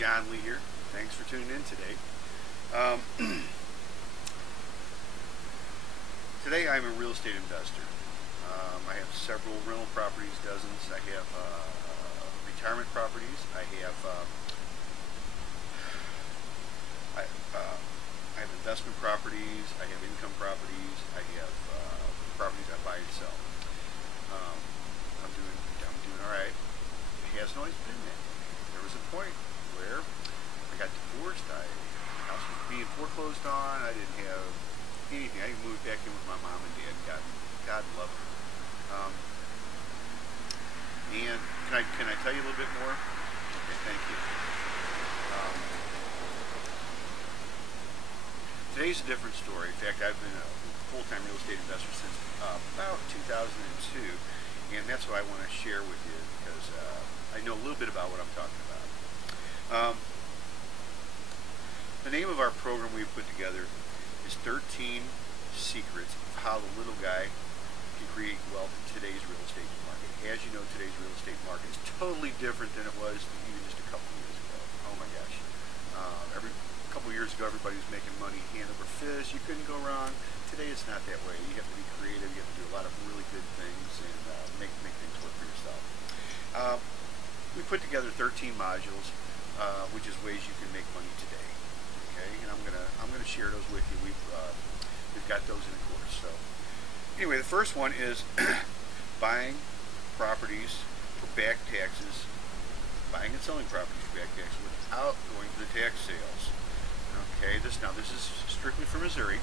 John Lee here. Thanks for tuning in today. Um, Today I'm a real estate investor. I have several rental properties, dozens. I have retirement properties. I have investment properties. I have income properties. I have properties I buy and sell. I'm doing all right. It hasn't always been that way. There was a point where I got divorced. The house was being foreclosed on. I didn't have anything. I moved back in with my mom and dad. God love them. And can I tell you a little bit more? Okay, thank you. Today's a different story. In fact, I've been a full-time real estate investor since about 2002, and that's what I want to share with you because I know a little bit about what I'm talking about. The name of our program we put together is 13 Secrets of How the Little Guy Can Create Wealth in Today's Real Estate Market. As you know, today's real estate market is totally different than it was even just a couple years ago. Oh my gosh. Every couple years ago, everybody was making money hand over fist. You couldn't go wrong. Today, it's not that way. You have to be creative. You have to do a lot of really good things and make things work for yourself. We put together 13 modules, which is ways you can make money today. Okay, and I'm gonna share those with you. We've got those in the course. So anyway, the first one is buying properties for back taxes, buying and selling properties for back taxes without going to the tax sales. Okay, this is strictly for Missouri.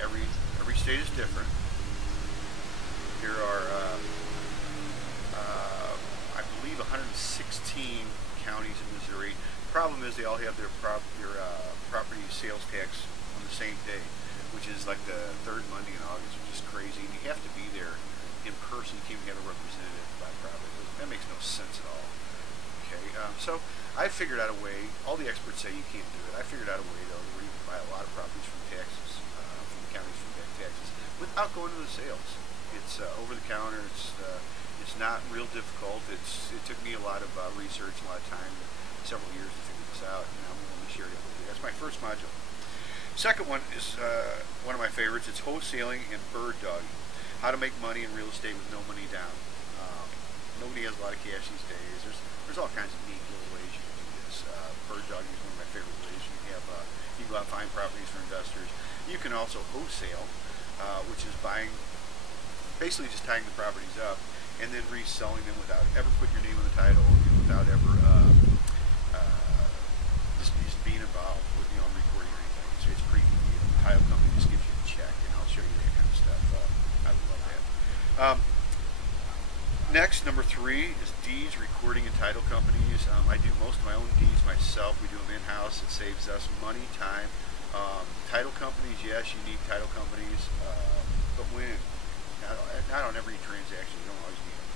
Every state is different. There are I believe 116 counties in Missouri. The problem is they all have their property sales tax on the same day, which is like the third Monday in August, which is crazy. And you have to be there in person. You can't even have a representative by property. That makes no sense at all. Okay, so I figured out a way. All the experts say you can't do it. I figured out a way though where you can buy a lot of properties from taxes, from the counties from back taxes, without going to the sales. It's over the counter. It's not real difficult. It took me a lot of research, a lot of time, several years to figure this out, and I'm going to share it with you. That's my first module. Second one is one of my favorites. It's wholesaling and bird dogging. How to make money in real estate with no money down. Nobody has a lot of cash these days. There's all kinds of neat little ways you can do this. Bird dogging is one of my favorite ways. You can go out and find properties for investors. You can also wholesale, which is basically just tying the properties up and then reselling them without ever putting your name on the title, without ever just being involved with recording or anything. It's pretty easy. The title company just gives you a check, and I'll show you that kind of stuff. I would love that. Next, number 3 is deeds, recording, and title companies. I do most of my own deeds myself. We do them in-house. It saves us money, time. Title companies, yes, you need title companies, but not on every transaction. You don't always need them.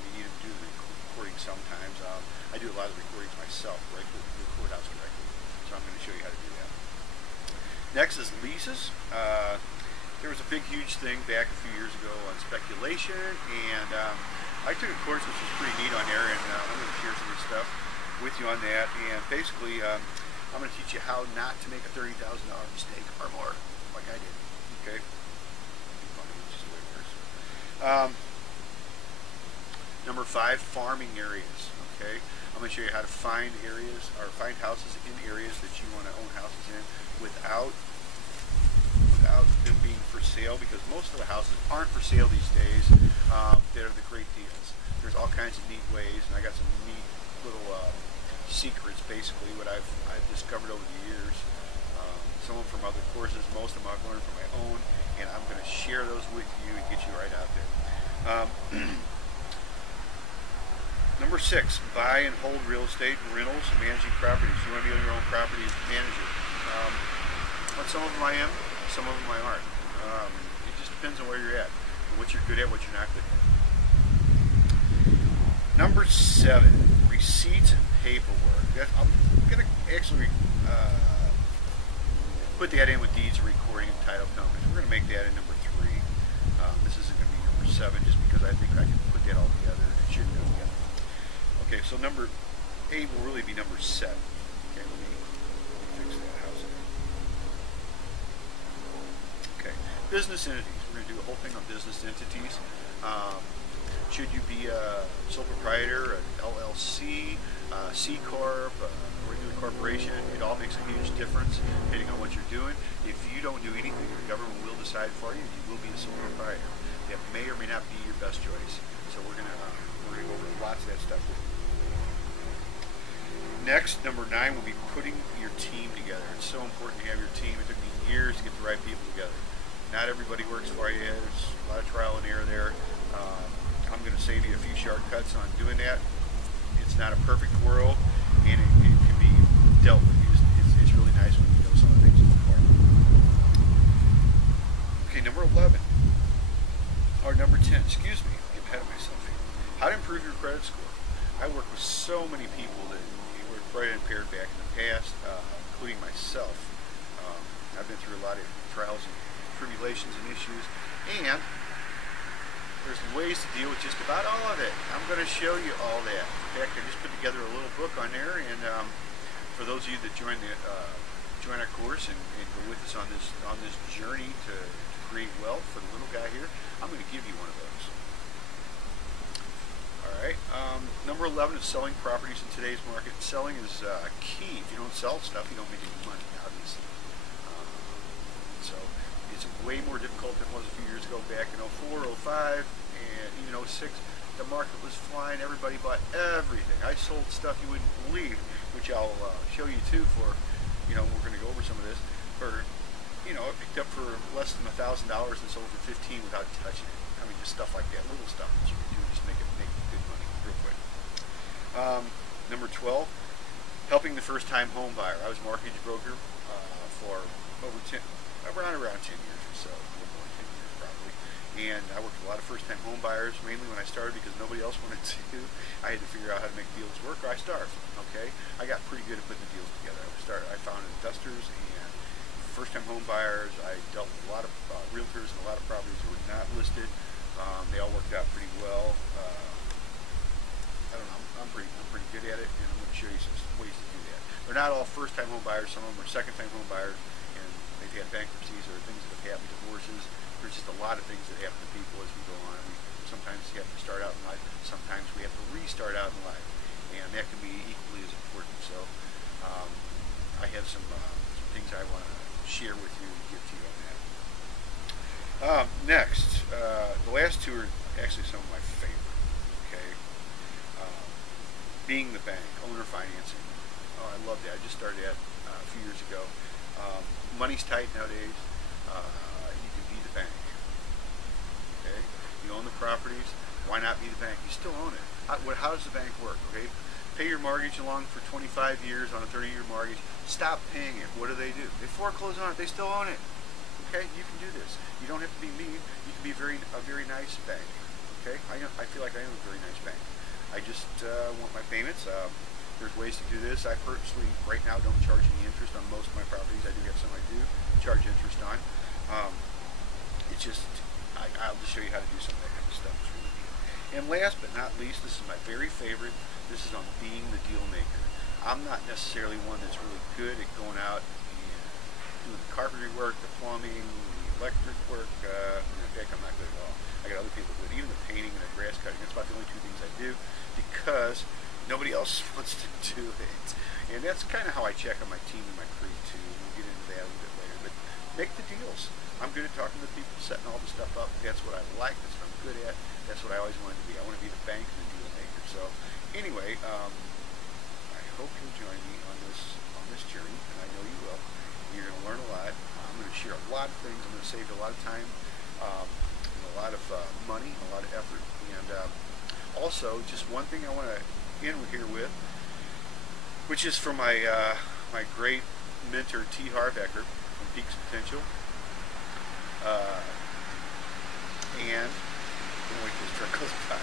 You need to do the recording sometimes. I do a lot of the recordings myself, right, with the courthouse directly. So I'm going to show you how to do that. Next is leases. There was a big, huge thing back a few years ago on speculation, and I took a course which was pretty neat on there, and I'm going to share some of the stuff with you on that. And basically, I'm going to teach you how not to make a $30,000 mistake or more, like I did. Okay. Just the way it works. Number 5, farming areas. Okay, I'm going to show you how to find areas or find houses in areas that you want to own houses in without them being for sale, because most of the houses aren't for sale these days. They're the great deals. There's all kinds of neat ways, and I got some neat little secrets, basically, what I've discovered over the years. Some of them from other courses, most of them I've learned from my own, and I'm going to share those with you and get you right out there. Number 6, buy and hold real estate and rentals and managing properties. You want to be on your own property manager. But some of them I am, some of them I aren't. It just depends on where you're at, what you're good at, what you're not good at. Number 7, receipts and paperwork. I'm going to actually put that in with deeds, recording, and title companies. We're going to make that in number 3. This isn't going to be number 7 just because I think I can put that all together and should go together. Okay, so number 8 will really be number 7. Okay, let me fix that. How's that? Okay, business entities. We're going to do a whole thing on business entities. Should you be a sole proprietor, an LLC, C Corp, a regular corporation? It all makes a huge difference depending on what you're doing. If you don't do anything, the government will decide for you. You will be a sole proprietor. That may or may not be your best choice. So we're gonna go over lots of that stuff with you. Next, number 9 will be putting your team together. It's so important to have your team. It took me years to get the right people together. Not everybody works for you. There's a lot of trial and error there. I'm going to save you a few shortcuts on doing that. It's not a perfect world, and it can be dealt with. It's really nice when you know some of the things before. Okay, number 11. Or number 10, excuse me, I'm getting ahead of myself here. How to improve your credit score. I work with so many people that were credit impaired back in the past, including myself. I've been through a lot of trials and tribulations and issues, and there's ways to deal with just about all of it. I'm going to show you all that. In fact, I just put together a little book on there, and for those of you that join our course and go with us on this journey to create wealth for the little guy here, I'm going to give you one of those. All right. Number 11 is selling properties in today's market. Selling is key. If you don't sell stuff, you don't make any money, obviously. So it's way more difficult than it was a few years ago back in 04, 05, and even 06. The market was flying. Everybody bought everything. I sold stuff you wouldn't believe, which I'll show you too for, we're going to go over some of this, for, it picked up for less than $1,000 and sold for 15 without touching it. I mean, just stuff like that, little stuff that you can do, just make good money real quick. Number 12, helping the first-time home buyer. I was a mortgage broker for around 10 years or so, a little more than 10 years probably. And I worked with a lot of first-time home buyers, mainly when I started because nobody else wanted to. I had to figure out how to make deals work or I starved, okay? I got pretty good at putting the deals together. I found investors and first-time home buyers. I dealt with a lot of realtors and a lot of properties that were not listed. They all worked out pretty well. I don't know, I'm pretty good at it, and I'm going to show you some ways to do that. They're not all first-time home buyers. Some of them are second-time home buyers, and they've had bankruptcies or things that have happened, divorces. There's just a lot of things that happen to people as we go on. Sometimes we have to start out in life. Sometimes we have to restart out in life, and that can be equally as important. So I have some things I want to share with you and give to you on that. Next, the last two are actually some of my favorite. Okay, being the bank, owner financing. Oh, I love that. I just started that a few years ago. Money's tight nowadays. You can be the bank. Okay, you own the properties. Why not be the bank? You still own it. How does the bank work? Okay, pay your mortgage along for 25 years on a 30-year mortgage. Stop paying it. What do? They foreclose on it. They still own it. Okay, you can do this. You don't have to be mean. You can be a very nice bank. Okay, I feel like I am a very nice bank. I just want my payments. There's ways to do this. I personally, right now, don't charge any interest on most of my properties. I do have some I do charge interest on. It's just, I'll just show you how to do some of that kind of stuff. It's really neat. And last but not least, this is my very favorite. This is on being the deal maker. I'm not necessarily one that's really good at going out and doing the carpentry work, the plumbing, the electric work. In fact, I'm not good at all. I got other people good. Even the painting and the grass cutting. That's about the only two things I do because nobody else wants to do it. And that's kind of how I check on my team and my crew too. We'll get into that a little bit later. But make the deals. I'm good at talking to people, setting all the stuff up. That's what I like. That's what I'm good at. That's what I always wanted to be. I want to be the bank and the deal maker. So anyway, I hope you'll join me on this journey, and I know you will. You're going to learn a lot. I'm going to share a lot of things. I'm going to save you a lot of time, and a lot of money, and a lot of effort. And also, just one thing I want to end here with, which is from my my great mentor T. Harv Eker from Peaks Potential. And wait, this truck goes by.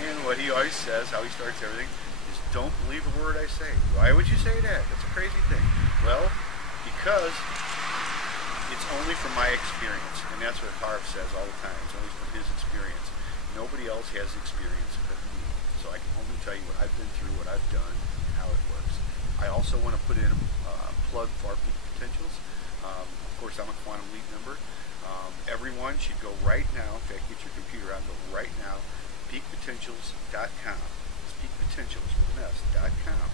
And what he always says, how he starts everything, is don't believe a word I say. Why would you say that? That's a crazy thing. Well, because it's only from my experience, and that's what Harv says all the time. It's only from his experience. Nobody else has experience but me. So I can only tell you what I've been through, what I've done, and how it works. I also want to put in a plug for our Peak Potentials. Of course, I'm a Quantum Leap member. Everyone should go right now. In fact, get your computer out, go right now, peakpotentials.com. It's peakpotentials with an S.com.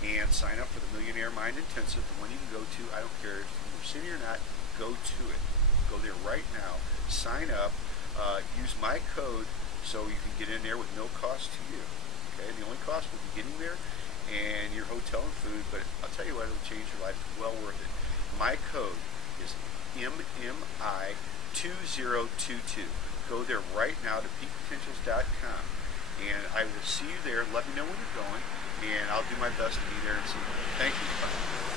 And sign up for the Millionaire Mind Intensive, the one you can go to. I don't care if you're city or not, go to it. Go there right now. Sign up. Use my code so you can get in there with no cost to you. Okay, the only cost will be getting there and your hotel and food, but I'll tell you what, it'll change your life. It's well worth it. My code is MMI2022. Go there right now to peakpotentials.com, and I will see you there. Let me know when you're going, and I'll do my best to be there and see you. Thank you. Bye.